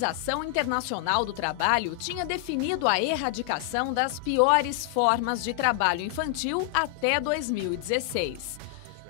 Organização Internacional do Trabalho tinha definido a erradicação das piores formas de trabalho infantil até 2016.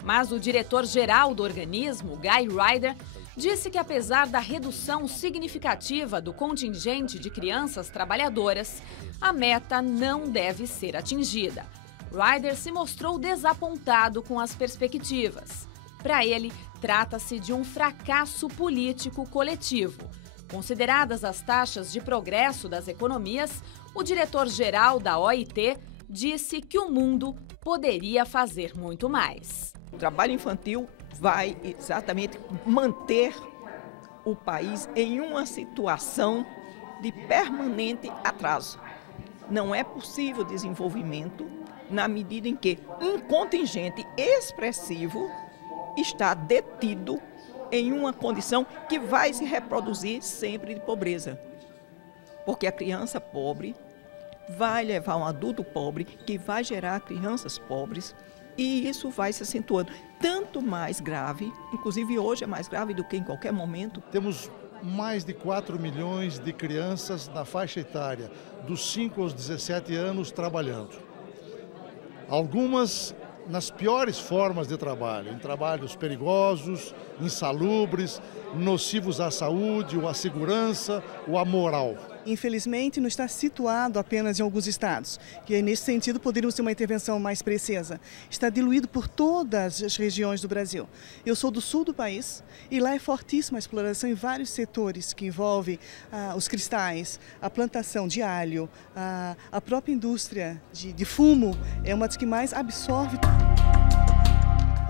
Mas o diretor-geral do organismo, Guy Ryder, disse que apesar da redução significativa do contingente de crianças trabalhadoras, a meta não deve ser atingida. Ryder se mostrou desapontado com as perspectivas. Para ele, trata-se de um fracasso político coletivo. Consideradas as taxas de progresso das economias, o diretor-geral da OIT disse que o mundo poderia fazer muito mais. O trabalho infantil vai exatamente manter o país em uma situação de permanente atraso. Não é possível desenvolvimento na medida em que um contingente expressivo está detido em uma condição que vai se reproduzir sempre de pobreza. Porque a criança pobre vai levar um adulto pobre, que vai gerar crianças pobres, e isso vai se acentuando. Tanto mais grave, inclusive hoje é mais grave do que em qualquer momento. Temos mais de 4 milhões de crianças na faixa etária, dos 5 aos 17 anos, trabalhando. Algumas nas piores formas de trabalho, em trabalhos perigosos, insalubres, nocivos à saúde, ou à segurança, ou à moral. Infelizmente, não está situado apenas em alguns estados, que nesse sentido poderíamos ter uma intervenção mais precisa. Está diluído por todas as regiões do Brasil. Eu sou do sul do país e lá é fortíssima a exploração em vários setores que envolvem os cristais, a plantação de alho, a própria indústria de fumo é uma das que mais absorve.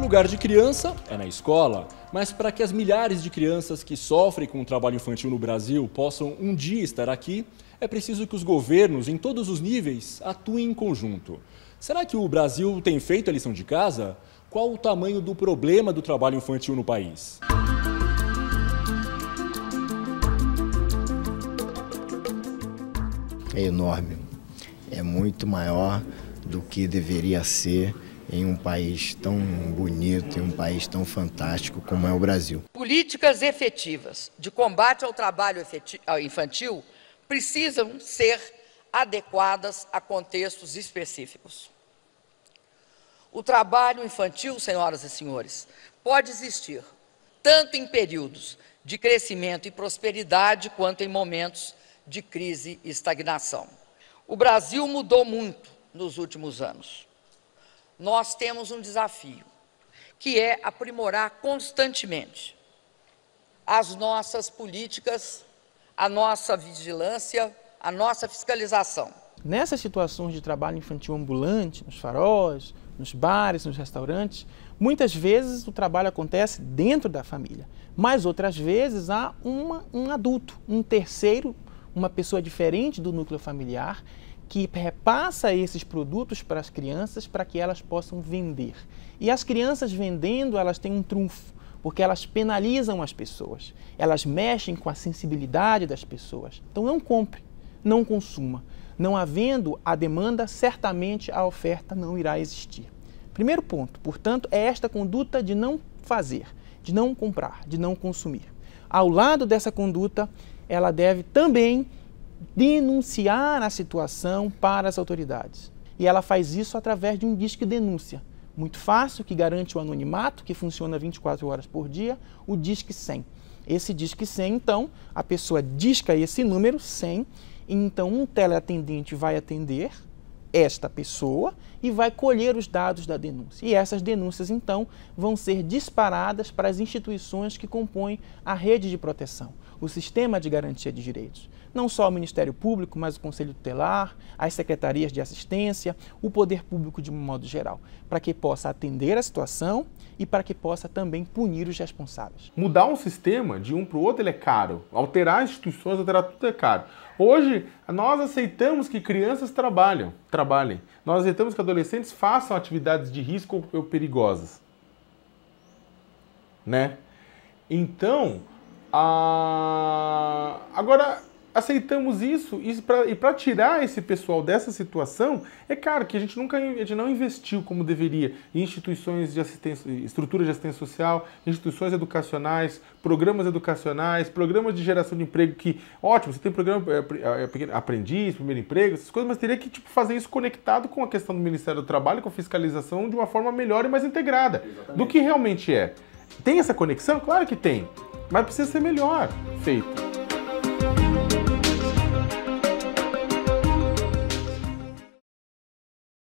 Lugar de criança é na escola, mas para que as milhares de crianças que sofrem com o trabalho infantil no Brasil possam um dia estar aqui, é preciso que os governos, em todos os níveis, atuem em conjunto. Será que o Brasil tem feito a lição de casa? Qual o tamanho do problema do trabalho infantil no país? É enorme, é muito maior do que deveria ser em um país tão bonito, em um país tão fantástico como é o Brasil. Políticas efetivas de combate ao trabalho infantil precisam ser adequadas a contextos específicos. O trabalho infantil, senhoras e senhores, pode existir tanto em períodos de crescimento e prosperidade quanto em momentos de crise e estagnação. O Brasil mudou muito nos últimos anos. Nós temos um desafio, que é aprimorar constantemente as nossas políticas, a nossa vigilância, a nossa fiscalização. Nessas situações de trabalho infantil ambulante, nos faróis, nos bares, nos restaurantes, muitas vezes o trabalho acontece dentro da família, mas outras vezes há um adulto, um terceiro, uma pessoa diferente do núcleo familiar, que repassa esses produtos para as crianças para que elas possam vender. E as crianças vendendo, elas têm um trunfo, porque elas penalizam as pessoas, elas mexem com a sensibilidade das pessoas. Então não compre, não consuma. Não havendo a demanda, certamente a oferta não irá existir. Primeiro ponto, portanto, é esta conduta de não fazer, de não comprar, de não consumir. Ao lado dessa conduta, ela deve também denunciar a situação para as autoridades. E ela faz isso através de um disque denúncia, muito fácil, que garante o anonimato, que funciona 24 horas por dia, o Disque 100. Esse Disque 100, então, a pessoa disca esse número 100, e então um teleatendente vai atender esta pessoa e vai colher os dados da denúncia. E essas denúncias, então, vão ser disparadas para as instituições que compõem a rede de proteção, o sistema de garantia de direitos. Não só o Ministério Público, mas o Conselho Tutelar, as secretarias de assistência, o poder público de um modo geral, para que possa atender a situação e para que possa também punir os responsáveis. Mudar um sistema de um para o outro ele é caro, alterar instituições, alterar tudo é caro. Hoje, nós aceitamos que crianças trabalhem, nós aceitamos que adolescentes façam atividades de risco ou perigosas, né? Então, agora, aceitamos isso e para tirar esse pessoal dessa situação, é claro que a gente não investiu como deveria em instituições de assistência, estruturas de assistência social, instituições educacionais, programas de geração de emprego que, ótimo, você tem programa aprendiz, primeiro emprego, essas coisas, mas teria que fazer isso conectado com a questão do Ministério do Trabalho, com a fiscalização de uma forma melhor e mais integrada, do que realmente é. Tem essa conexão? Claro que tem, mas precisa ser melhor feito.